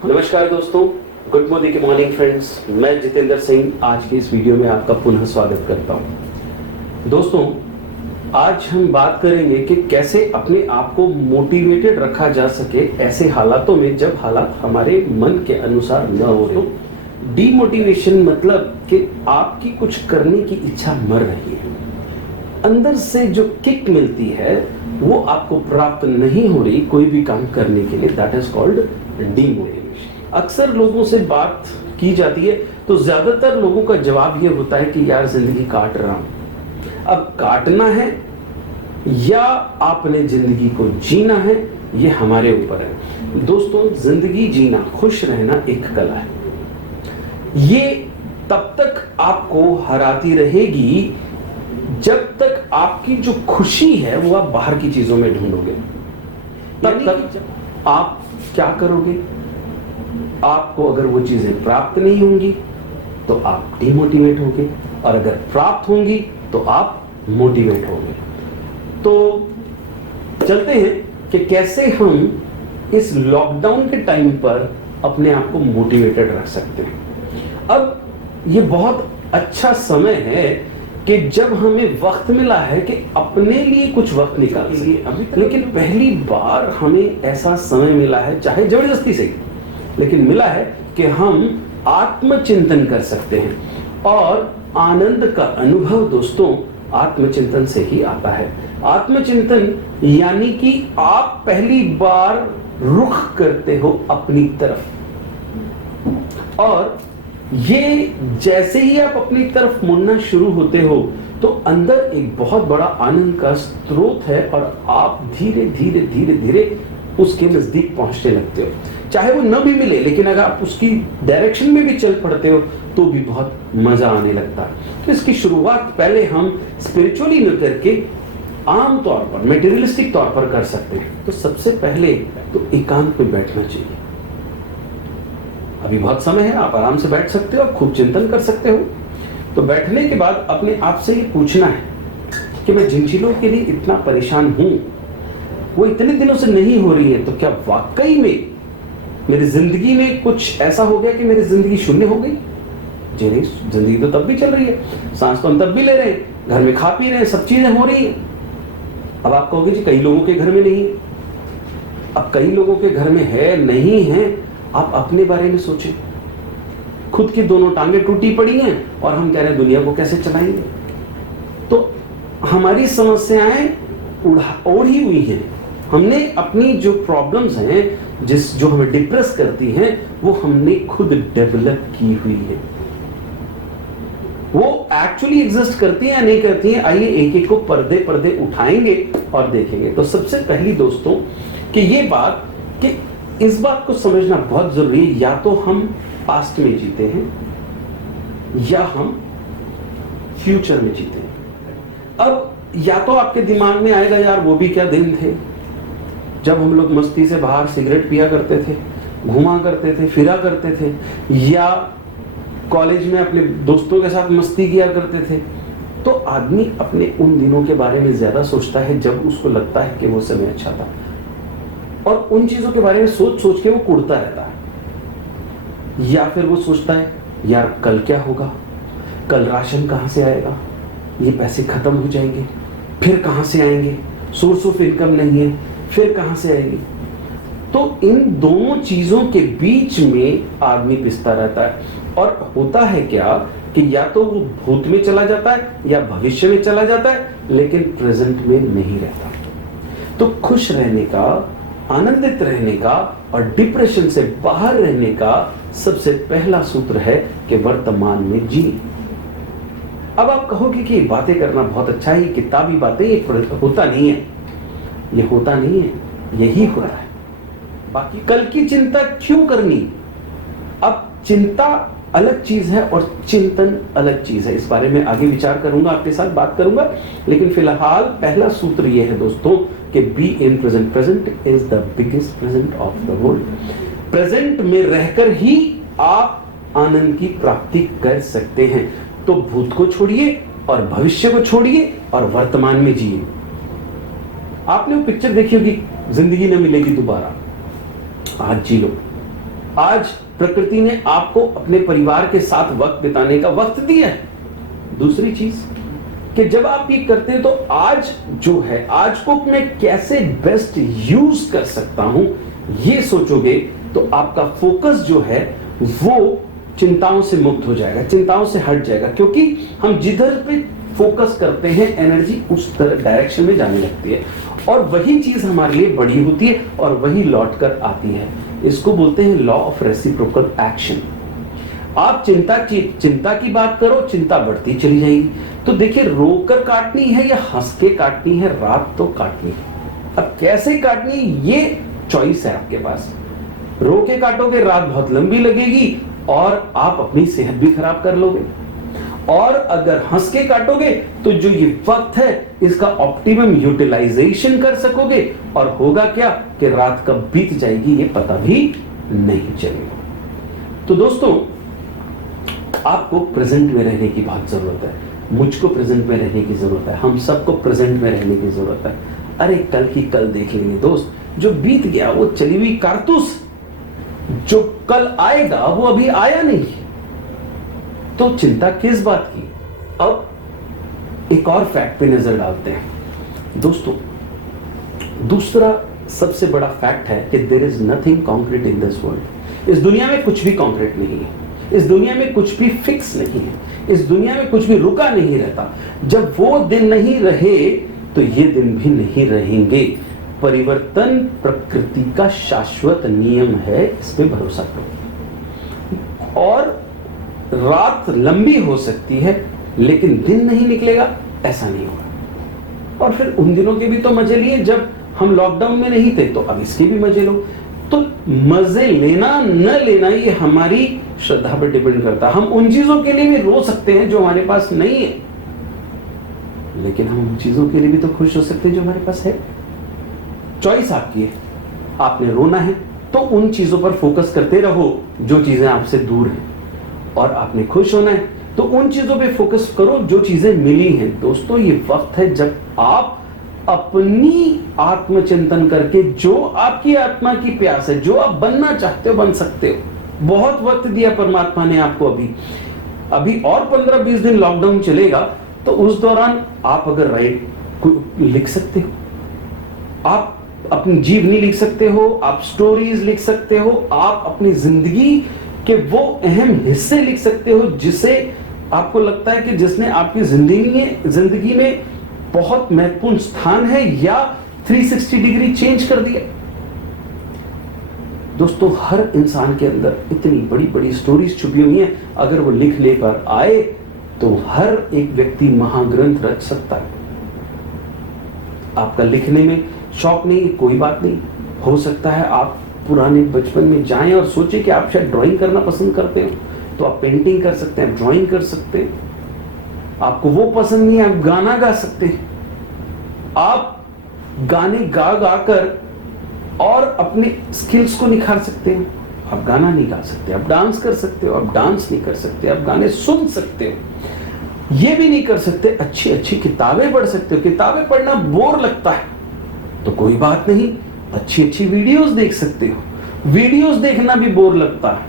नमस्कार दोस्तों, good morning friends. मैं जितेंद्र सिंह आज के इस वीडियो में आपका पुनः स्वागत करता हूं। दोस्तों, आज हम बात करेंगे कि कैसे अपने आप को मोटिवेटेड रखा जा सके ऐसे हालातों में जब हालात हमारे मन के अनुसार न हो रहे। डीमोटिवेशन मतलब कि आपकी कुछ करने की इच्छा मर रही है, अंदर से जो किक मिलती है वो आपको प्राप्त नहीं हो रही कोई भी काम करने के लिए। That is called demotivation. अक्सर लोगों से बात की जाती है तो ज्यादातर लोगों का जवाब ये होता है कि यार जिंदगी काट रहा हूं। अब काटना है या आपने जिंदगी को जीना है, ये हमारे ऊपर है। दोस्तों, जिंदगी जीना, खुश रहना एक कला है। ये तब तक आपको हराती रहेगी जब तक आपकी जो खुशी है वो आप बाहर की चीजों में ढूंढोगे। तब तक आप क्या करोगे? आपको अगर वो चीजें प्राप्त नहीं होंगी तो आप डिमोटिवेट होंगे, और अगर प्राप्त होंगी तो आप मोटिवेट होंगे। तो चलते हैं कि कैसे हम इस लॉकडाउन के टाइम पर अपने आप को मोटिवेटेड रख सकते हैं। अब ये बहुत अच्छा समय है कि जब हमें वक्त मिला है कि अपने लिए कुछ वक्त निकाल सके। लेकिन पहली बार हमें ऐसा समय मिला है, चाहे जबरदस्ती से, लेकिन मिला है कि हम आत्मचिंतन कर सकते हैं। और आनंद का अनुभव दोस्तों आत्मचिंतन से ही आता है। आत्मचिंतन यानी कि आप पहली बार रुख करते हो अपनी तरफ, और ये जैसे ही आप अपनी तरफ मुड़ना शुरू होते हो तो अंदर एक बहुत बड़ा आनंद का स्रोत है, और आप धीरे धीरे धीरे धीरे उसके नजदीक पहुंचने लगते हो। चाहे वो न भी मिले, लेकिन अगर आप उसकी डायरेक्शन में भी चल पड़ते हो तो भी बहुत मजा आने लगता है। तो इसकी शुरुआत पहले हम स्पिरिचुअली न करके आम तौर पर, मटेरियलिस्टिक तौर पर कर सकते हैं। तो सबसे पहले तो एकांत में बैठना चाहिए। अभी बहुत समय है, आप आराम से बैठ सकते हो, आप खूब चिंतन कर सकते हो। तो बैठने के बाद अपने आप से ये पूछना है कि मैं जिन चीजों के लिए इतना परेशान हूं वो इतने दिनों से नहीं हो रही है, तो क्या वाकई में मेरी जिंदगी में कुछ ऐसा हो गया कि मेरी जिंदगी शून्य हो गई? जी नहीं, जिंदगी तो तब भी चल रही है, सांस तो हम तब भी ले रहे हैं, घर में खा पी रहे हैं, सब चीजें हो रही है। अब आप कहोगे जी कई लोगों के घर में नहीं है। अब कई लोगों के घर में है, नहीं है, आप अपने बारे में सोचें। खुद की दोनों टांगें टूटी पड़ी हैं और हम कह रहे हैं दुनिया को कैसे चलाएंगे। तो हमारी समस्याएं ओढ़ी हुई हैं। हमने अपनी जो प्रॉब्लम्स हैं, जो हमें डिप्रेस करती हैं, वो हमने खुद डेवलप की हुई है। वो एक्चुअली एग्जिस्ट करती हैं या नहीं करती हैं, आइए एक एक को पर्दे उठाएंगे और देखेंगे। तो सबसे पहली दोस्तों कि ये बात, कि इस बात को समझना बहुत जरूरी है, या तो हम पास्ट में जीते हैं या हम फ्यूचर में जीते हैं। अब या तो आपके दिमाग में आएगा यार वो भी क्या दिन थे जब हम लोग मस्ती से बाहर सिगरेट पिया करते थे, घुमा करते थे, फिरा करते थे, या कॉलेज में अपने दोस्तों के साथ मस्ती किया करते थे। तो आदमी अपने उन दिनों के बारे में ज्यादा सोचता है जब उसको लगता है कि वो समय अच्छा था, और उन चीजों के बारे में सोच सोच के वो कुड़ता रहता है। या फिर वो सोचता है यार कल क्या होगा, कल राशन कहां से आएगा, ये पैसे खत्म हो जाएंगे, फिर कहां से आएंगे, सोर्स ऑफ इनकम नहीं है, फिर कहां से आएगी। तो इन दोनों चीजों के बीच में आदमी पिसता रहता है, और होता है क्या कि या तो वो भूत में चला जाता है या भविष्य में चला जाता है, लेकिन प्रेजेंट में नहीं रहता। तो खुश रहने का, आनंदित रहने का और डिप्रेशन से बाहर रहने का सबसे पहला सूत्र है कि वर्तमान में जी। अब आप कहोगे कि ये बातें करना बहुत अच्छा है, किताबी बातें, ये होता नहीं है, ये होता नहीं है, यही हो रहा है। बाकी कल की चिंता क्यों करनी? अब चिंता अलग चीज है और चिंतन अलग चीज है। इस बारे में आगे विचार करूंगा, आपके साथ बात करूंगा, लेकिन फिलहाल पहला सूत्र यह है दोस्तों कि be in present. Present is the biggest present of the world. Present में रहकर ही आप आनंद की प्राप्ति कर सकते हैं। तो भूत को छोड़िए और भविष्य को छोड़िए और वर्तमान में जिए। आपने वो पिक्चर देखी होगी, जिंदगी न मिलेगी दोबारा, आज जी लो। आज प्रकृति ने आपको अपने परिवार के साथ वक्त बिताने का वक्त दिया है। दूसरी चीज कि जब आप ये करते हैं तो आज जो है, आज को मैं कैसे बेस्ट यूज कर सकता हूं, ये सोचोगे तो आपका फोकस जो है वो चिंताओं से मुक्त हो जाएगा, चिंताओं से हट जाएगा, क्योंकि हम जिधर पे फोकस करते हैं एनर्जी उस तरह डायरेक्शन में जाने लगती है और वही चीज हमारे लिए बड़ी होती है और वही लौट कर आती है। इसको बोलते हैं लॉ ऑफ रेसिप्रोकल एक्शन। आप चिंता की बात करो, चिंता बढ़ती चली जाएगी। तो देखिए, रोकर काटनी है या हंस के काटनी है, रात तो काटनी है। अब कैसे काटनी ये चॉइस है आपके पास। रो के काटोगे रात बहुत लंबी लगेगी और आप अपनी सेहत भी खराब कर लोगे, और अगर हंस के काटोगे तो जो ये वक्त है इसका ऑप्टिमम यूटिलाइजेशन कर सकोगे और होगा क्या कि रात कब बीत जाएगी ये पता भी नहीं चलेगा। तो दोस्तों, आपको प्रेजेंट में रहने की बहुत जरूरत है, मुझको प्रेजेंट में रहने की जरूरत है, हम सबको प्रेजेंट में रहने की जरूरत है। अरे कल की कल देख लेंगे दोस्त, जो बीत गया वो चली हुई कारतूस, जो कल आएगा वो अभी आया नहीं, तो चिंता किस बात की। अब एक और फैक्ट पे नजर डालते हैं दोस्तों। दूसरा सबसे बड़ा फैक्ट है कि there is nothing concrete in this world. इस दुनिया में कुछ भी कॉन्क्रीट नहीं है, इस दुनिया में कुछ भी फिक्स नहीं है, इस दुनिया में कुछ भी रुका नहीं रहता। जब वो दिन नहीं रहे तो ये दिन भी नहीं रहेंगे। परिवर्तन प्रकृति का शाश्वत नियम है, इस पे भरोसा करो। और रात लंबी हो सकती है लेकिन दिन नहीं निकलेगा, ऐसा नहीं होगा। और फिर उन दिनों के भी तो मजे लिए जब हम लॉकडाउन में नहीं थे, तो अब इसके भी मजे लो। तो मजे लेना न लेना ये हमारी श्रद्धा पर डिपेंड करता है। हम उन चीजों के लिए भी रो सकते हैं जो हमारे पास नहीं है, लेकिन हम उन चीजों के लिए भी तो खुश हो सकते हैं जो हमारे पास है। चॉइस आपकी है। आपने रोना है तो उन चीजों पर फोकस करते रहो जो चीजें आपसे दूर हैं, और आपने खुश होना है तो उन चीजों पे फोकस करो जो चीजें मिली हैं। दोस्तों, ये वक्त है जब आप अपनी आत्मचिंतन करके जो आपकी आत्मा की प्यास है, जो आप बनना चाहते हो बन सकते हो। बहुत वक्त दिया परमात्मा ने आपको। अभी और 15-20 दिन लॉकडाउन चलेगा, तो उस दौरान आप अगर लिख सकते हो, आप अपनी जीवनी लिख सकते हो, आप स्टोरीज लिख सकते हो, आप अपनी जिंदगी के वो अहम हिस्से लिख सकते हो जिसे आपको लगता है कि जिसने आपकी जिंदगी में बहुत महत्वपूर्ण स्थान है या 360 डिग्री चेंज कर दिया। दोस्तों, हर इंसान के अंदर इतनी बड़ी बड़ी स्टोरीज छुपी हुई हैं, अगर वो लिख लेकर आए तो हर एक व्यक्ति महाग्रंथ रच सकता है। आपका लिखने में शौक नहीं, कोई बात नहीं, हो सकता है आप पुराने बचपन में जाएं और सोचें कि आप शायद ड्राइंग करना पसंद करते हो, तो आप पेंटिंग कर सकते हैं, ड्राइंग कर सकते हैं। आपको वो पसंद नहीं, आप गाना गा सकते हैं। आप गाने गा गा कर और अपने स्किल्स को निखार सकते हैं। आप गाना नहीं गा सकते, आप डांस कर सकते हो। आप डांस नहीं कर सकते, आप गाने सुन सकते हो। ये भी नहीं कर सकते, अच्छी अच्छी किताबें पढ़ सकते हो। किताबें पढ़ना बोर लगता है तो कोई बात नहीं, अच्छी अच्छी वीडियोस देख सकते हो। वीडियोस देखना भी बोर लगता है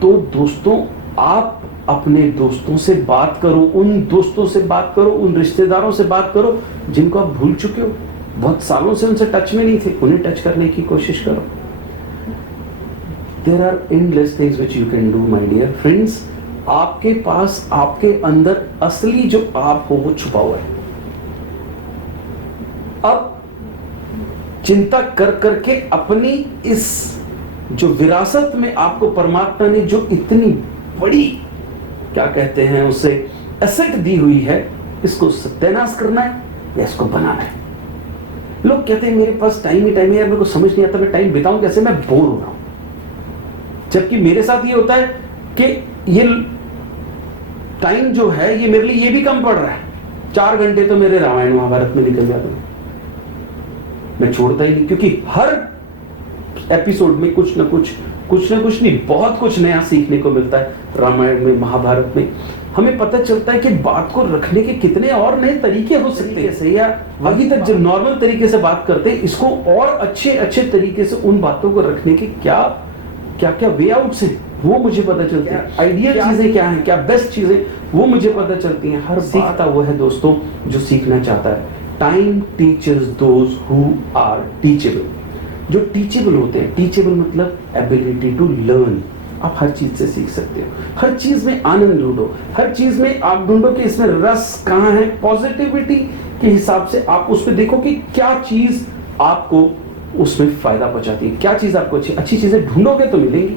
तो दोस्तों, आप अपने दोस्तों से बात करो, उन दोस्तों से बात करो, उन रिश्तेदारों से बात करो जिनको आप भूल चुके हो, बहुत सालों से उनसे टच में नहीं थे, उन्हें टच करने की कोशिश करो। There are endless things which you can do, my dear friends. आपके पास, आपके अंदर असली जो आप हो वो छुपा हुआ है। अब चिंता कर करके अपनी इस जो विरासत में आपको परमात्मा ने जो इतनी बड़ी, क्या कहते हैं उसे, एसेट दी हुई है, इसको सत्यानाश करना है या इसको बनाना है। लोग कहते हैं मेरे पास टाइम ही टाइम है यार, मेरे को समझ नहीं आता मैं टाइम बिताऊं कैसे, मैं बोर हो रहा हूं। जबकि मेरे साथ ये होता है कि ये टाइम जो है ये मेरे लिए ये भी कम पड़ रहा है। 4 घंटे तो मेरे रामायण महाभारत में निकल जाते हैं, मैं छोड़ता ही नहीं, क्योंकि हर एपिसोड में कुछ ना कुछ नहीं, बहुत कुछ नया सीखने को मिलता है। रामायण में, महाभारत में हमें पता चलता है कि बात को रखने के कितने और नए तरीके हो सकते हैं। सही है, अभी तक जो नॉर्मल तरीके से बात करते हैं, इसको और अच्छे तरीके से उन बातों को रखने के क्या क्या क्या वे आउट्स हैं वो मुझे पता चलते हैं, आइडियल चीजें क्या हैं, क्या बेस्ट चीजें वो मुझे पता चलती हैं। हर सीखता वो है दोस्तों जो सीखना चाहता है। Time teachers those who are teachable. जो टीचेबल होते हैं, टीचेबल मतलब एबिलिटी टू लर्न। आप हर चीज से सीख सकते हो, हर चीज में आनंद ढूंढो, हर चीज में आप ढूंढो कि इसमें रस कहाँ है। पॉजिटिविटी के हिसाब से आप उसमें देखो कि क्या चीज आपको उसमें फायदा पहुंचाती है, क्या चीज आपको अच्छी चीजें ढूंढोगे तो मिलेंगी,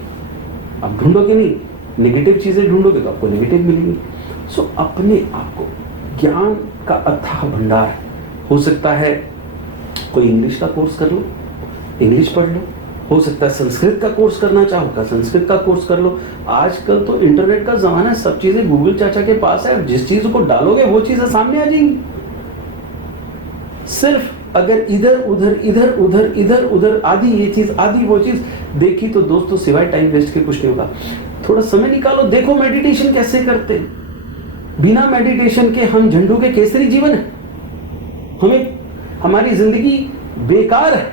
आप ढूंढोगे नहीं, नेगेटिव चीजें ढूंढोगे तो आपको नेगेटिव मिलेंगी। सो अपने आप को ज्ञान का अथाह भंडार है। हो सकता है कोई इंग्लिश का कोर्स कर लो, इंग्लिश पढ़ लो, हो सकता है संस्कृत का कोर्स करना चाहो, संस्कृत का कोर्स कर लो। आजकल तो इंटरनेट का जमाना है, सब चीजें गूगल चाचा के पास है, जिस चीज को डालोगे वो चीजें सामने आ जाएंगी। सिर्फ अगर इधर उधर इधर उधर इधर उधर आधी ये चीज आधी वो चीज देखी तो दोस्तों सिवाय टाइम वेस्ट के कुछ नहीं होगा। थोड़ा समय निकालो, देखो मेडिटेशन कैसे करते हैं। बिना मेडिटेशन के हम झंडू के केसरी जीवन है, हमें हमारी जिंदगी बेकार है,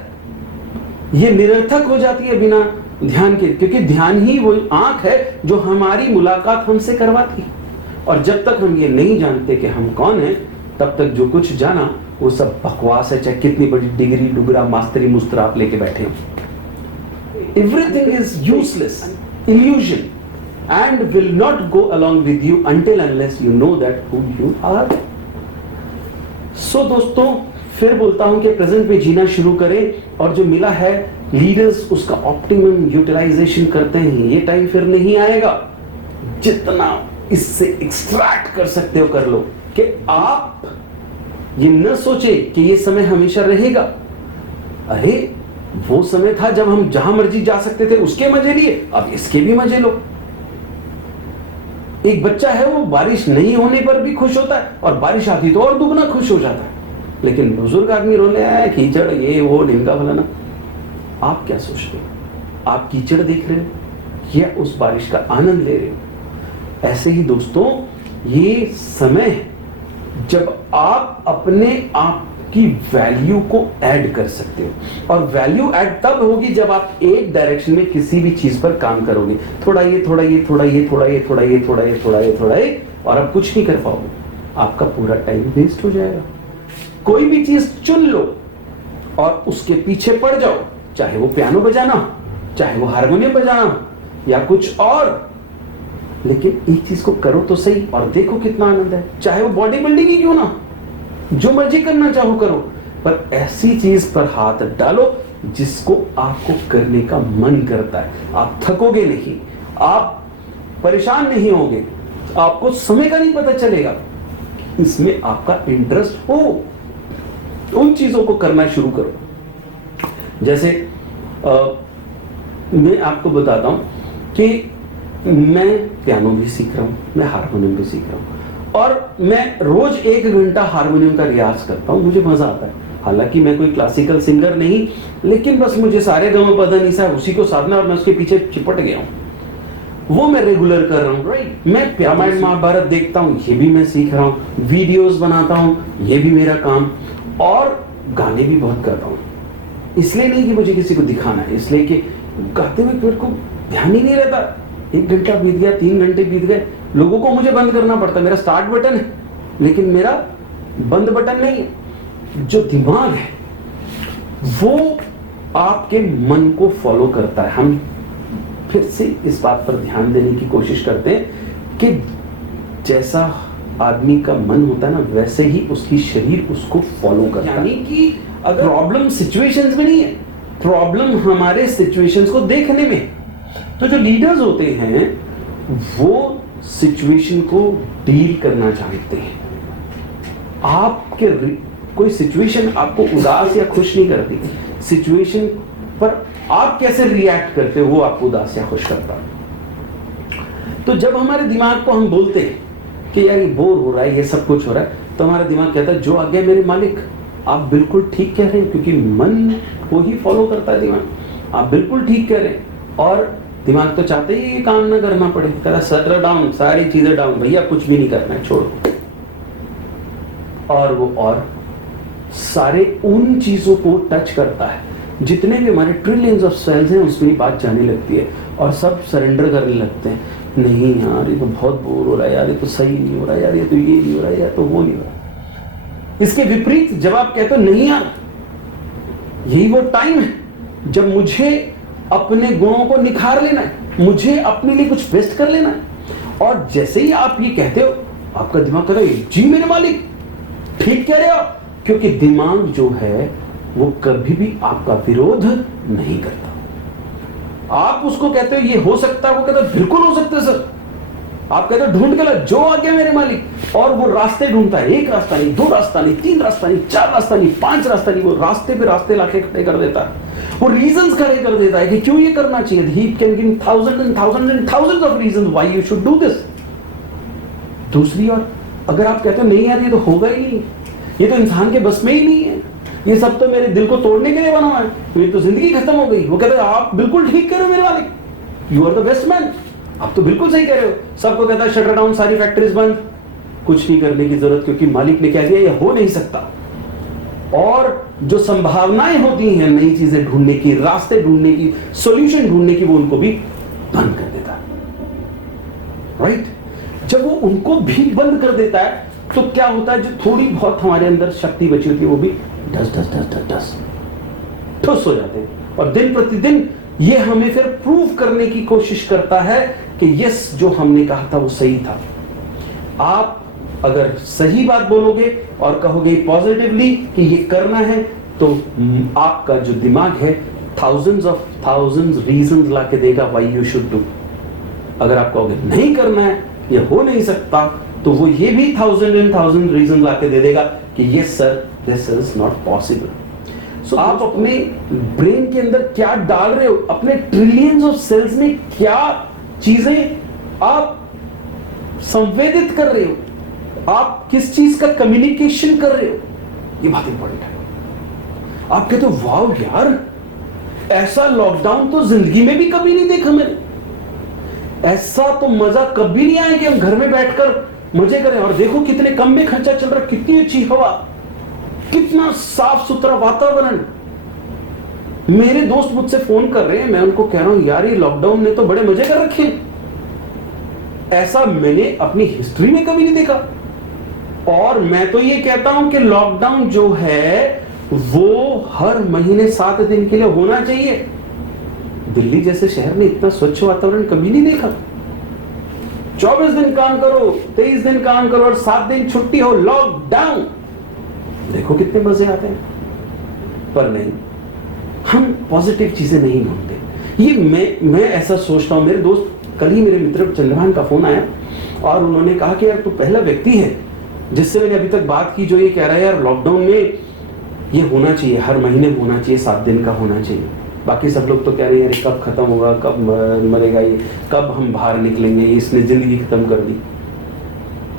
ये निरर्थक हो जाती है बिना ध्यान के, क्योंकि ध्यान ही वो आंख है जो हमारी मुलाकात हमसे करवाती है। और जब तक हम ये नहीं जानते कि हम कौन हैं, तब तक जो कुछ जाना वो सब बकवास है, चाहे कितनी बड़ी डिग्री डुगरा मास्टरी मुस्तर आप लेके बैठे हैं। Everything is useless, illusion, and will not go along with you until unless you know that who you are. So दोस्तों फिर बोलता हूं कि प्रेजेंट में जीना शुरू करें, और जो मिला है लीडर्स उसका ऑप्टिमम यूटिलाइजेशन करते हैं। ये टाइम फिर नहीं आएगा, जितना इससे एक्सट्रैक्ट कर सकते हो कर लो, कि आप ये न सोचे कि ये समय हमेशा रहेगा। अरे वो समय था जब हम जहां मर्जी जा सकते थे, उसके मजे लिए, अब इसके भी मजे लो। एक बच्चा है वो बारिश नहीं होने पर भी खुश होता है, और बारिश आती तो और दुगना खुश हो जाता है। लेकिन बुजुर्ग आदमी रोने आया कीचड़ ये वो ढिमका फलाना। आप क्या सोच रहे हो? आप कीचड़ देख रहे हो या उस बारिश का आनंद ले रहे हो? ऐसे ही दोस्तों ये समय है जब आप अपने आप की वैल्यू को ऐड कर सकते हो, और वैल्यू ऐड तब होगी जब आप एक डायरेक्शन में किसी भी चीज पर काम करोगे। थोड़ा ये थोड़ा ये थोड़ा ये थोड़ा ये थोड़ा ये थोड़ा ये थोड़ा ये थोड़ा ये, और आप कुछ नहीं कर पाओगे, आपका पूरा टाइम वेस्ट हो जाएगा। कोई भी चीज चुन लो और उसके पीछे पड़ जाओ, चाहे वो पियानो बजाना हो, चाहे वो हारमोनियम बजाना हो, या कुछ और, लेकिन एक चीज को करो तो सही और देखो कितना आनंद है। चाहे वो बॉडी बिल्डिंग ही क्यों ना, जो मर्जी करना चाहो करो, पर ऐसी चीज पर हाथ डालो जिसको आपको करने का मन करता है। आप थकोगे नहीं, आप परेशान नहीं होगे, आपको समय का नहीं पता चलेगा, इसमें आपका इंटरेस्ट हो, उन चीजों को करना शुरू करो। जैसे मैं आपको बताता हूं कि मैं पियानो भी सीख रहा हूं, मैं हारमोनियम भी सीख रहा हूं, और मैं रोज 1 घंटा हारमोनियम का रियाज करता हूं, मुझे मजा आता है। हालांकि मैं कोई क्लासिकल सिंगर नहीं, लेकिन बस मुझे सारे गम पता नहीं सा उसी को साधना, और मैं उसके पीछे चिपट गया हूं, वो मैं रेगुलर कर रहा हूं। राइट, मैं रामायण महाभारत देखता हूं, ये भी मैं सीख रहा हूं, वीडियोस बनाता हूं, ये भी मेरा काम, और गाने भी बहुत कर रहा हूं। इसलिए नहीं कि मुझे किसी को दिखाना है, इसलिए कि गाते हुए मेरे को ध्यान ही नहीं रहता। 1 घंटा बीत गया, 3 घंटे बीत गए, लोगों को मुझे बंद करना पड़ता है। मेरा स्टार्ट बटन है लेकिन मेरा बंद बटन नहीं है। जो दिमाग है वो आपके मन को फॉलो करता है। हम फिर से इस बात पर ध्यान देने की कोशिश करते हैं कि जैसा आदमी का मन होता है ना, वैसे ही उसकी शरीर उसको फॉलो करता है। यानी कि अगर प्रॉब्लम सिचुएशंस में नहीं है, प्रॉब्लम हमारे सिचुएशंस को देखने में। तो जो लीडर्स होते हैं वो सिचुएशन को डील करना जानते हैं। आपके कोई सिचुएशन आपको उदास या खुश नहीं करती, सिचुएशन पर आप कैसे रिएक्ट करते हो वो आपको उदास या खुश करता है। तो जब हमारे दिमाग को हम बोलते हैं कि यार ये बोर हो रहा है, ये सब कुछ हो रहा है, तो हमारा दिमाग कहता है जो आ गया मेरे मालिक। आप बिल्कुल ठीक कह रहे हैं, क्योंकि मन को ही फॉलो करता है दिमाग। आप बिल्कुल ठीक कह रहे हैं, और दिमाग तो चाहते ही ये काम ना करना पड़े, कहता सटर डाउन, सारी चीजें डाउन, भैया कुछ भी नहीं करना है, छोड़ो। और वो और सारे उन चीजों को टच करता है जितने भी हमारे ट्रिलियंस ऑफ सेल्स हैं उसमें बात जाने लगती है और सब सरेंडर करने लगते हैं, नहीं यार ये तो बहुत बोर हो रहा है यार, ये तो सही नहीं हो रहा यार, ये तो ये नहीं हो रहा यार, तो वो नहीं हो रहा। इसके विपरीत जब आप कहते हो नहीं यार, यही वो टाइम है जब मुझे अपने गुणों को निखार लेना है, मुझे अपने लिए कुछ बेस्ट कर लेना है। और जैसे ही आप ये कहते हो आपका दिमाग कहता है जी मेरे मालिक ठीक कह रहे हो, क्योंकि दिमाग जो है वो कभी भी आपका विरोध नहीं करता। आप उसको कहते हो ये हो सकता है, वो कहता है बिल्कुल हो सकता है सर। आप कहते हो ढूंढ के ला, जो आ गया मेरे मालिक, और वो रास्ते ढूंढता है, एक रास्ता नहीं, दो रास्ता नहीं, तीन रास्ता नहीं, चार रास्ता नहीं, पांच रास्ता नहीं, वो रास्ते पे रास्ते लाके खड़े कर देता है, वो रीजंस खड़े कर देता है कि क्यों ये करना चाहिए। He can give thousand and thousand and thousands of reasons why you should do this. दूसरी ओर अगर आप कहते हो नहीं यार ये तो होगा ही नहीं, ये तो इंसान के बस में ही नहीं है, ये सब तो मेरे दिल को तोड़ने के लिए बना हुआ है, मेरी तो जिंदगी खत्म हो गई, वो कहते हैं आप बिल्कुल ठीक कह रहे हो मेरे मालिक, you are the best man, आप तो बिल्कुल सही कह रहे हो। सबको कहता है शटर डाउन, सारी फैक्ट्रीज बंद, कुछ नहीं करने की जरूरत, क्योंकि मालिक ने कह दिया ये हो नहीं सकता। और जो संभावनाएं होती हैं नई चीजें ढूंढने की, रास्ते ढूंढने की, सॉल्यूशन ढूंढने की, वो उनको भी बंद कर देता है, राइट। जब वो उनको भी बंद कर देता है तो क्या होता है, जो थोड़ी बहुत हमारे अंदर शक्ति बची होती है वो भी धस धस धस धस धस ठुस हो जाते हैं। और दिन प्रतिदिन ये हमें फिर प्रूव करने की कोशिश करता है कि यस जो हमने कहा था वो सही था। आप अगर सही बात बोलोगे और कहोगे पॉजिटिवली कि ये करना है, तो आपका जो दिमाग है थाउजेंड्स रीजंस ला के देगा व्हाई यू शुड डू। अगर आप कहोगे नहीं करना है, ये हो नहीं सकता, तो वो ये भी थाउजेंड एंड थाउजेंड रीजन ला के दे देगा कि yes sir this is not possible. So आप अपने ब्रेन के अंदर क्या डाल रहे हो, अपने ट्रिलियंस ऑफ सेल्स में क्या चीजें आप संवेदित कर रहे हो, आप किस चीज का कम्युनिकेशन कर रहे हो, ये बहुत इंपॉर्टेंट है। आप कहते हो वाव यार ऐसा लॉकडाउन तो जिंदगी में भी कभी नहीं देखा मैंने, ऐसा तो मजा कभी नहीं आया कि हम घर में बैठकर मजे करें, और देखो कितने कम में खर्चा चल रहा है, कितनी अच्छी हवा, कितना साफ सुथरा वातावरण। मेरे दोस्त मुझसे फोन कर रहे हैं, मैं उनको कह रहा हूं यार ये लॉकडाउन ने तो बड़े मजे कर रखे हैं, ऐसा मैंने अपनी हिस्ट्री में कभी नहीं देखा। और मैं तो ये कहता हूं कि लॉकडाउन जो है वो हर महीने 7 दिन के लिए होना चाहिए। दिल्ली जैसे शहर ने इतना स्वच्छ वातावरण कभी नहीं देखा। 24 दिन काम करो, 23 दिन काम करो और 7 दिन छुट्टी हो, लॉकडाउन, देखो कितने मजे आते हैं। पर नहीं, हम पॉजिटिव चीजें नहीं ढूंढते। ये मैं ऐसा सोचता हूं। मेरे दोस्त, कल ही मेरे मित्र चंद्रभान का फोन आया और उन्होंने कहा कि यार तू पहला व्यक्ति है जिससे मैंने अभी तक बात की जो ये कह रहा है यार लॉकडाउन में ये होना चाहिए, हर महीने होना चाहिए, 7 दिन का होना चाहिए। बाकी सब लोग तो कह रहे हैं यार कब खत्म होगा, कब मरेगा ये, कब हम बाहर निकलेंगे, इसने जिंदगी खत्म कर दी।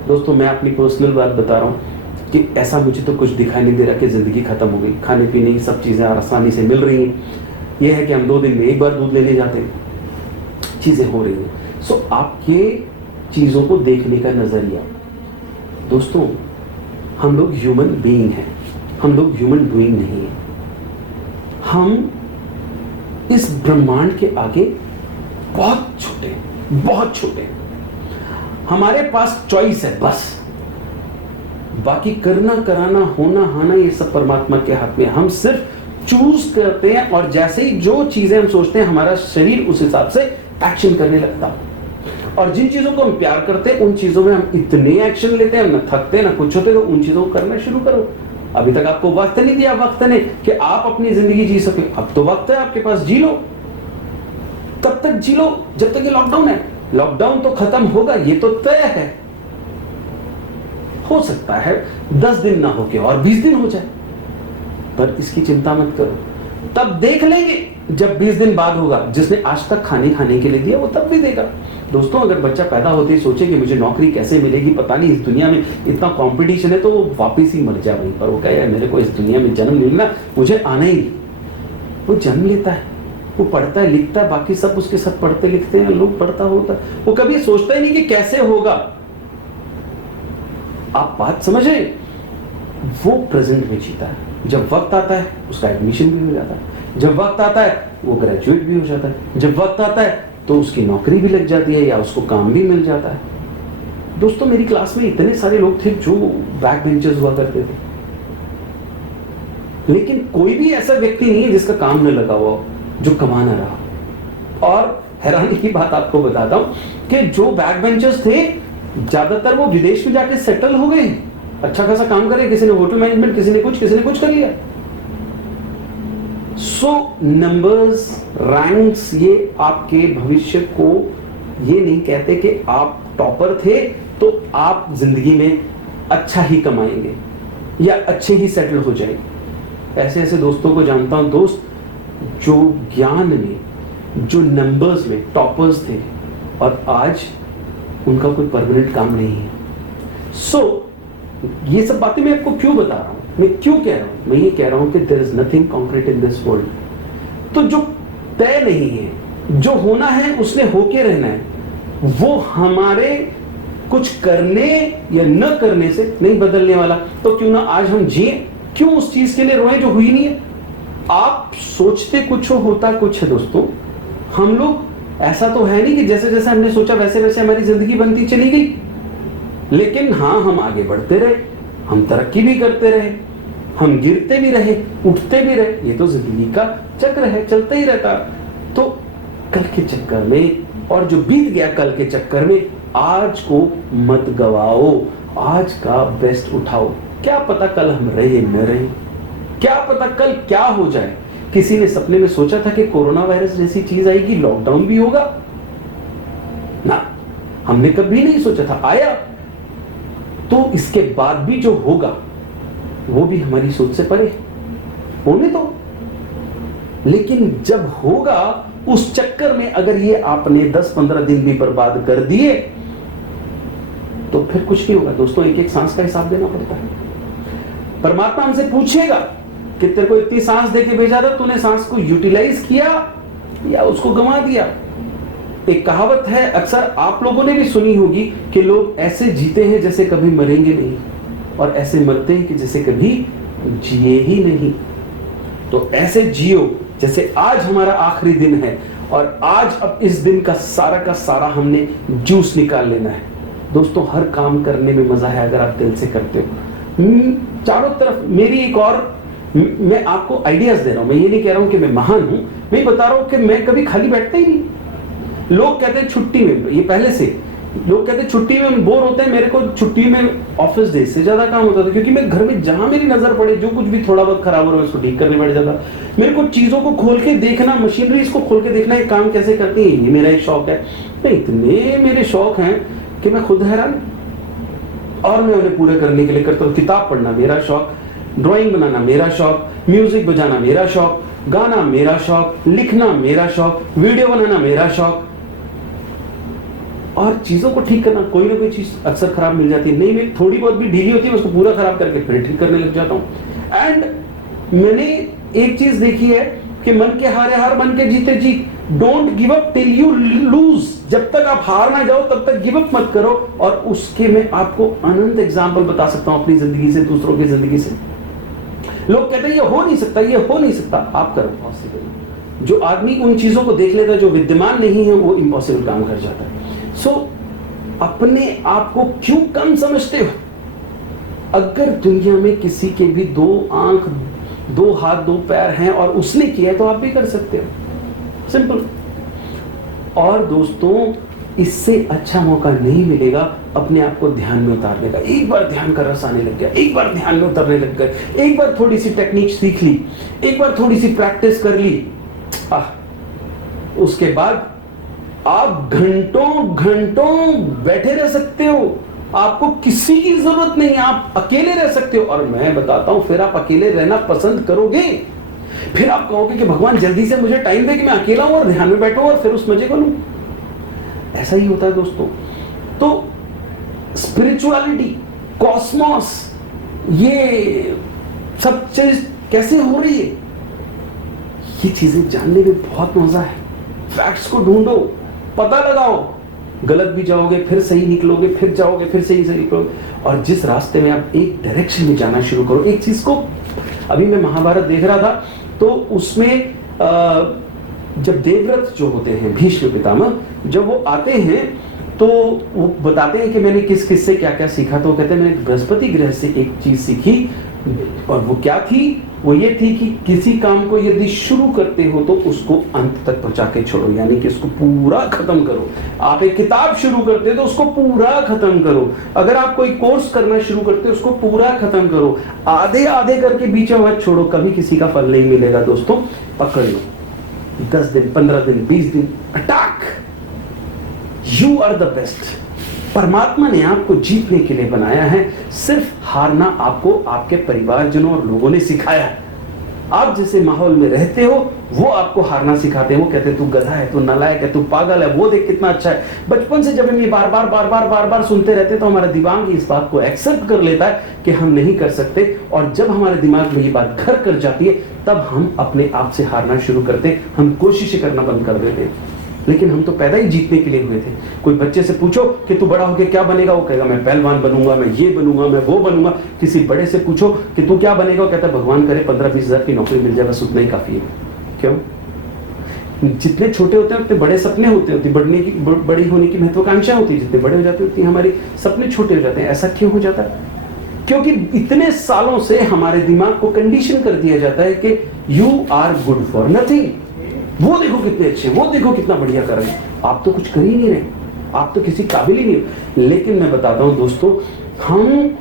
दोस्तों मैं अपनी पर्सनल बात बता रहा हूँ कि ऐसा मुझे तो कुछ दिखाई नहीं दे रहा कि जिंदगी खत्म हो गई। खाने पीने की सब चीजें आसानी से मिल रही हैं। यह है कि हम 2 दिन में एक बार दूध लेने जाते हैं, चीजें हो रही हैं। सो आपके चीजों को देखने का नजरिया, दोस्तों हम लोग ह्यूमन बीइंग हैं, हम लोग ह्यूमन डूइंग नहीं है। हम इस ब्रह्मांड के आगे बहुत छोटे, बहुत छोटे। हमारे पास चॉइस है बस, बाकी करना कराना होना हाना ये सब परमात्मा के हाथ में। हम सिर्फ चूज करते हैं और जैसे ही जो चीजें हम सोचते हैं हमारा शरीर उस हिसाब से एक्शन करने लगता। और जिन चीजों को हम प्यार करते हैं उन चीजों में हम इतने एक्शन लेते हैं, न थकते न कुछ होते, तो उन चीजों को करना शुरू करो। अभी तक आपको वक्त नहीं दिया, वक्त ने कि आप अपनी जिंदगी जी सके। अब तो वक्त है आपके पास, जी लो। तब तक जी लो जब तक ये लॉकडाउन है। लॉकडाउन तो खत्म होगा, ये तो तय है। हो सकता है 10 दिन ना होके और 20 दिन हो जाए, पर इसकी चिंता मत करो। तब देख लेंगे जब 20 दिन बाद होगा। जिसने आज तक खाने के लिए दिया वो तब भी देगा। दोस्तों अगर बच्चा पैदा होते ही सोचे कि मुझे नौकरी कैसे मिलेगी, पता नहीं, इस दुनिया में इतना कंपटीशन है, तो वो वापस ही मर जाए वहीं पर। वो कहे मेरे को इस दुनिया में जन्म मिलना, मुझे आना ही। वो जन्म लेता है, वो पढ़ता है लिखता है, बाकी सब उसके साथ पढ़ते लिखते हैं, लोग पढ़ता होता है। वो कभी सोचता ही नहीं कि कैसे होगा। आप बात समझ रहे? वो प्रेजेंट में जीता है। जब वक्त आता है उसका एडमिशन भी हो जाता है। जब वक्त आता है वो ग्रेजुएट भी हो जाता है, जब वक्त आता है तो उसकी नौकरी भी लग जाती है या उसको काम भी मिल जाता है। दोस्तों मेरी क्लास में इतने सारे लोग थे जो बैक बेंचर्स हुआ करते थे, लेकिन कोई भी ऐसा व्यक्ति नहीं है जिसका काम न लगा हुआ हो, जो कमा ना रहा। और हैरानी की बात आपको बताता हूं कि जो बैक बेंचर्स थे ज्यादातर वो विदेश में जाके सेटल हो गए, अच्छा खासा काम करे, किसी ने होटल मैनेजमेंट, किसी ने कुछ कर लिया। सो नंबर्स, रैंक्स ये आपके भविष्य को ये नहीं कहते कि आप टॉपर थे तो आप जिंदगी में अच्छा ही कमाएंगे या अच्छे ही सेटल हो जाएंगे। ऐसे ऐसे दोस्तों को जानता हूं दोस्त जो ज्ञान में, जो नंबर्स में टॉपर्स थे और आज उनका कोई परमानेंट काम नहीं है। सो ये सब बातें मैं आपको क्यों बता रहा हूं, मैं क्यों कह रहा हूं? मैं ये कह रहा हूं कि there is nothing concrete in this world. तो जो तय नहीं है, जो होना है उसने होके रहना है, वो हमारे कुछ करने या न करने से नहीं बदलने वाला। तो क्यों ना आज हम जिए, क्यों उस चीज के लिए रोए जो हुई नहीं है। आप सोचते कुछ हो, होता कुछ है दोस्तों। हम लोग ऐसा तो है नहीं कि जैसे जैसे हमने सोचा वैसे वैसे हमारी जिंदगी बनती चली गई, लेकिन हाँ हम आगे बढ़ते रहे, हम तरक्की भी करते रहे, हम गिरते भी रहे, उठते भी रहे। ये तो जिंदगी का चक्र है, चलता ही रहता। तो कल के चक्कर में, और जो बीत गया कल के चक्कर में, आज को मत गवाओ, आज का बेस्ट उठाओ। क्या पता कल हम रहे न रहे, क्या पता कल क्या हो जाए। किसी ने सपने में सोचा था कि कोरोना वायरस जैसी चीज आएगी, लॉकडाउन भी होगा ना, हमने कभी नहीं सोचा था, आया। तो इसके बाद भी जो होगा वो भी हमारी सोच से परे होने दो। लेकिन जब होगा उस चक्कर में अगर ये आपने 10-15 दिन भी बर्बाद कर दिए तो फिर कुछ नहीं होगा दोस्तों। एक एक सांस का हिसाब देना पड़ता है। परमात्मा हमसे पूछेगा कि तेरे को इतनी सांस देके भेजा था, तूने सांस को यूटिलाइज किया या उसको गंवा दिया। एक कहावत है, अक्सर आप लोगों ने भी सुनी होगी कि लोग ऐसे जीते हैं जैसे कभी मरेंगे नहीं, और ऐसे मरते हैं कि जैसे कभी जिए ही नहीं। तो ऐसे जियो जैसे आज हमारा आखिरी दिन है, और आज अब इस दिन का सारा हमने जूस निकाल लेना है। दोस्तों हर काम करने में मजा है अगर आप दिल से करते हो। चारों तरफ मेरी एक और, मैं आपको आइडियाज दे रहा हूं। मैं ये नहीं कह रहा हूं कि मैं महान हूं, मैं बता रहा हूं कि मैं कभी खाली बैठता ही नहीं। लोग कहते हैं छुट्टी में, ये पहले से लोग कहते हैं छुट्टी में हम बोर होते हैं। मेरे को छुट्टी में ऑफिस डे से ज्यादा काम होता था, क्योंकि मैं घर में जहां मेरी नजर पड़े, जो कुछ भी थोड़ा बहुत खराब हो रहा है उसको ठीक करने बैठ जाता। मेरे को चीजों को खोल के देखना, मशीनरी को खोल के देखना, ये काम कैसे करती है, ये मेरा एक शौक है। नहीं, इतने मेरे शौक हैं कि मैं खुद हैरान, और मैं उन्हें पूरे करने के लिए करता हूँ। किताब पढ़ना मेरा शौक, ड्राइंग बनाना मेरा शौक, म्यूजिक बजाना मेरा शौक, गाना मेरा शौक, लिखना मेरा शौक, वीडियो बनाना मेरा शौक, और चीजों को ठीक करना। कोई ना कोई चीज अक्सर खराब मिल जाती है, नहीं मैं थोड़ी बहुत भी ढीली होती है, उसको पूरा खराब करके फिर ठीक करने लग जाता हूं। एंड मैंने एक चीज देखी है कि मन के हारे हार, मन के जीते जीत। Don't give up till you lose. जब तक आप हार ना जाओ तब तक गिव अप मत करो। और उसके मैं आपको अनंत एग्जाम्पल बता सकता हूं अपनी जिंदगी से, दूसरों की जिंदगी से। लोग कहते हैं ये हो नहीं सकता, ये हो नहीं सकता, आप करो पॉसिबल। जो आदमी उन चीजों को देख लेता है जो विद्यमान नहीं है, वो इम्पॉसिबल काम कर जाता है। सो अपने आप को क्यों कम समझते हो? अगर दुनिया में किसी के भी 2 आंख, 2 हाथ, 2 पैर हैं और उसने किया तो आप भी कर सकते हो। सिंपल। और दोस्तों इससे अच्छा मौका नहीं मिलेगा अपने आप को ध्यान में उतारने का। एक बार ध्यान का रस आने लग गया, एक बार ध्यान में उतरने लग गए, एक बार थोड़ी सी टेक्निक सीख ली, एक बार थोड़ी सी प्रैक्टिस कर ली, उसके बाद आप घंटों घंटों बैठे रह सकते हो। आपको किसी की जरूरत नहीं, आप अकेले रह सकते हो। और मैं बताता हूं, फिर आप अकेले रहना पसंद करोगे। फिर आप कहोगे कि भगवान जल्दी से मुझे टाइम दे कि मैं अकेला हूं और ध्यान में बैठूं और फिर उस मजे को लूं। ऐसा ही होता है दोस्तों। तो स्पिरिचुअलिटी, कॉस्मोस, ये सब चीज कैसे हो रही है, ये चीजें जानने में बहुत मजा है। फैक्ट्स को ढूंढो, पता लगाओ, गलत भी जाओगे फिर सही निकलोगे, फिर जाओगे फिर सही निकलोगे। और जिस रास्ते में आप एक डायरेक्शन में जाना शुरू करो, एक चीज को, अभी मैं महाभारत देख रहा था तो उसमें जब देवव्रत जो होते हैं भीष्म पितामह, जब वो आते हैं तो वो बताते हैं कि मैंने किस किस से क्या क्या सीखा। तो वो कहते हैं मैंने बृहस्पति ग्रह से एक चीज सीखी, और वो क्या थी? वो ये थी कि किसी काम को यदि शुरू करते हो तो उसको अंत तक पहुंचा के छोड़ो, यानी कि उसको पूरा खत्म करो। आप एक किताब शुरू करते हो तो उसको पूरा खत्म करो। अगर आप कोई कोर्स करना शुरू करते हो उसको पूरा खत्म करो। आधे आधे करके बीच में मत छोड़ो, कभी किसी का फल नहीं मिलेगा दोस्तों। पकड़ लो, 10 दिन, 15 दिन, 20 दिन, attack. You are the best. परमात्मा ने आपको जीतने के लिए बनाया है, सिर्फ हारना आपको आपके परिवारजनों और लोगों ने सिखाया है। आप जैसे माहौल में रहते हो वो आपको हारना सिखाते हैं। वो कहते हैं तू गधा है, तू नालायक है, तू पागल है, वो देख कितना अच्छा है। बचपन से जब हम ये बार बार सुनते रहते तो हमारा दिमाग इस बात को एक्सेप्ट कर लेता है कि हम नहीं कर सकते, और जब हमारे दिमाग में ये बात घर कर जाती है तब हम अपने आप से हारना शुरू करते, हम कोशिशें करना बंद कर देते। लेकिन हम तो पैदा ही जीतने के लिए हुए थे। कोई बच्चे से पूछो कि तू बड़ा होकर क्या बनेगा, वो कहेगा मैं पहलवान बनूंगा, मैं ये बनूंगा, मैं वो बनूंगा। किसी बड़े से पूछो कि तू क्या बनेगा, वो कहता है भगवान करे 15-20 हजार की नौकरी मिल जाए, बस उतना ही काफी है। क्यों? जितने छोटे होते हैं उतने बड़े सपने होते हैं, बड़ी होने की महत्वाकांक्षा होती है। जितने बड़े हो जाते हैं उतने हमारे सपने छोटे हो जाते हैं। ऐसा क्यों हो जाता है? क्योंकि इतने सालों से हमारे दिमाग को कंडीशन कर दिया जाता है कि you are good for nothing. वो देखो कितने अच्छे, वो देखो कितना बढ़िया कर रहे हैं, आप तो कुछ कर ही नहीं रहे, आप तो किसी काबिल ही नहीं। लेकिन मैं बताता हूं दोस्तों, हम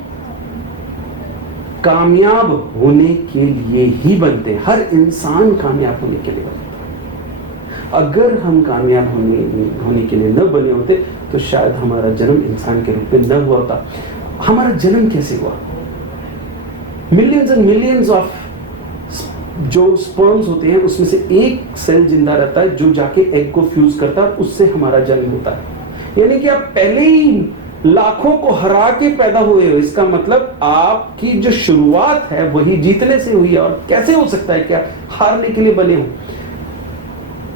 कामयाब होने के लिए ही बनते हैं। हर इंसान कामयाब होने के लिए बनता है। अगर हम कामयाब होने के लिए न बने होते तो शायद हमारा जन्म इंसान के रूप में न हुआ होता। हमारा जन्म कैसे हुआ? मिलियंस एंड मिलियंस ऑफ जो स्पर्म्स होते हैं उसमें से एक सेल जिंदा रहता है जो जाके एग को फ्यूज करता है, उससे हमारा जन्म होता है। यानी कि आप पहले ही लाखों को हरा के पैदा हुए हो। इसका मतलब आपकी जो शुरुआत है वही जीतने से हुई है। और कैसे हो सकता है क्या हारने के लिए बने हो?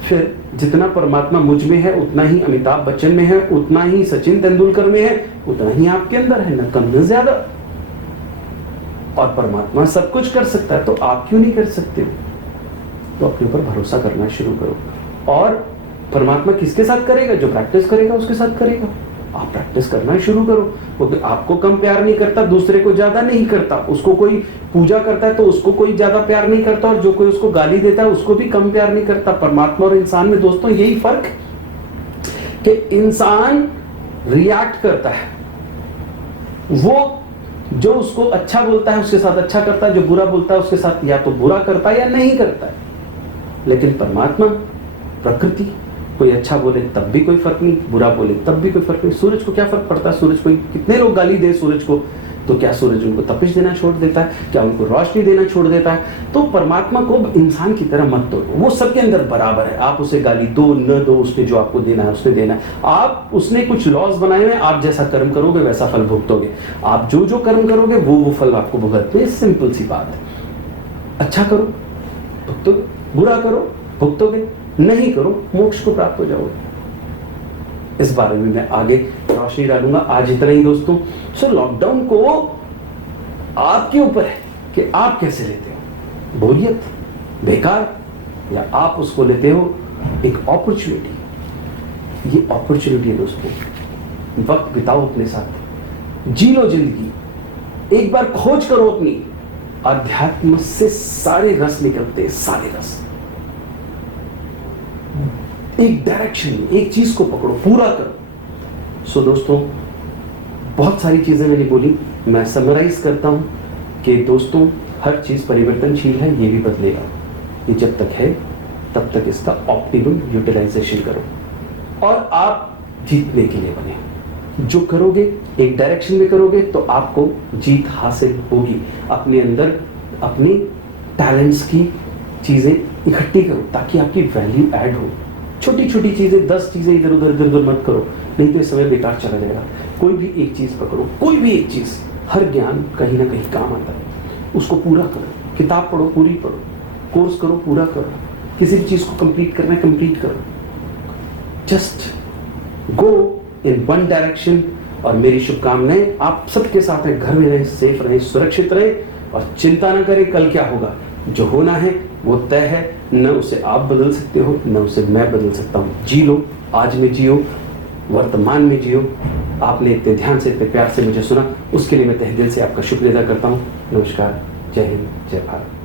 फिर जितना परमात्मा मुझ में है उतना ही अमिताभ बच्चन में है, उतना ही सचिन तेंदुलकर में है, उतना ही आपके अंदर है, न कम न ज्यादा। और परमात्मा सब कुछ कर सकता है तो आप क्यों नहीं कर सकते? तो अपने ऊपर भरोसा करना शुरू करो। और परमात्मा किसके साथ करेगा? जो प्रैक्टिस करेगा उसके साथ करेगा। आप प्रैक्टिस करना शुरू करो। क्योंकि आपको कम प्यार नहीं करता, दूसरे को ज्यादा नहीं करता। उसको कोई पूजा करता है तो उसको कोई ज्यादा प्यार नहीं करता, और जो कोई उसको गाली देता है उसको भी कम प्यार नहीं करता। परमात्मा और इंसान में दोस्तों यही फर्क कि इंसान रिएक्ट करता है, वो जो उसको अच्छा बोलता है उसके साथ अच्छा करता है, जो बुरा बोलता है उसके साथ या तो बुरा करता है या नहीं करता है। लेकिन परमात्मा, प्रकृति, कोई अच्छा बोले तब भी कोई फर्क नहीं, बुरा बोले तब भी कोई फर्क नहीं। सूरज को क्या फर्क पड़ता है? सूरज को कितने लोग गाली दे सूरज को, तो क्या सूरज उनको तपिश देना छोड़ देता है? क्या उनको रोशनी देना छोड़ देता है? तो परमात्मा को इंसान की तरह मत तोड़ो, वो सबके अंदर बराबर है। आप उसे गाली दो न दो, उसने जो आपको देना है उसने देना है। आप उसने कुछ लॉज बनाए हुए, आप जैसा कर्म करोगे वैसा फल भुगतोगे। आप जो जो कर्म करोगे वो फल आपको भुगतते। सिंपल सी बात है। अच्छा करो भुगतोगे, बुरा करो भुगतोगे, नहीं करो मोक्ष को प्राप्त हो जाओगे। इस बारे में मैं आगे रोशनी डालूंगा। आज इतना ही दोस्तों। सो लॉकडाउन को आपके ऊपर है कि आप कैसे लेते हो, बोरियत, बेकार, या आप उसको लेते हो एक अपॉर्चुनिटी। ये अपॉर्चुनिटी है दोस्तों। वक्त बिताओ अपने साथ, जी लो जिंदगी। एक बार खोज करो अपनी। अध्यात्म से सारे रस निकलते हैं, सारे रस। एक डायरेक्शन में एक चीज को पकड़ो, पूरा करो। सो दोस्तों, बहुत सारी चीजें मैंने बोली, मैं समराइज करता हूं कि दोस्तों हर चीज परिवर्तनशील है, ये भी बदलेगा। ये जब तक है तब तक इसका ऑप्टिमम यूटिलाइजेशन करो और आप जीतने के लिए बने। जो करोगे एक डायरेक्शन में करोगे तो आपको जीत हासिल होगी। अपने अंदर अपने टैलेंट्स की चीजें इकट्ठी करो ताकि आपकी वैल्यू ऐड हो। छोटी छोटी चीजें, 10 चीजें इधर उधर मत करो, नहीं तो ये समय बेकार चला जाएगा। कोई भी एक चीज पकड़ो, कोई भी एक चीज। हर ज्ञान कहीं ना कहीं काम आता है, उसको पूरा करो। किताब पढ़ो, पूरी पढ़ो। कोर्स करो, पूरा करो। किसी भी चीज को कंप्लीट करना है, कंप्लीट करो। Just go in one direction. और मेरी शुभकामनाएं आप सबके साथ हैं। घर में रहें, सेफ रहें, सुरक्षित रहें और चिंता ना करें कल क्या होगा। जो होना है वो तय है। न उसे आप बदल सकते हो, न उसे मैं बदल सकता हूँ। जी लो, आज में जियो, वर्तमान में जियो। आपने इतने ध्यान से, इतने प्यार से मुझे सुना, उसके लिए मैं तहे दिल से आपका शुक्रिया अदा करता हूँ। नमस्कार, जय हिंद, जय भारत।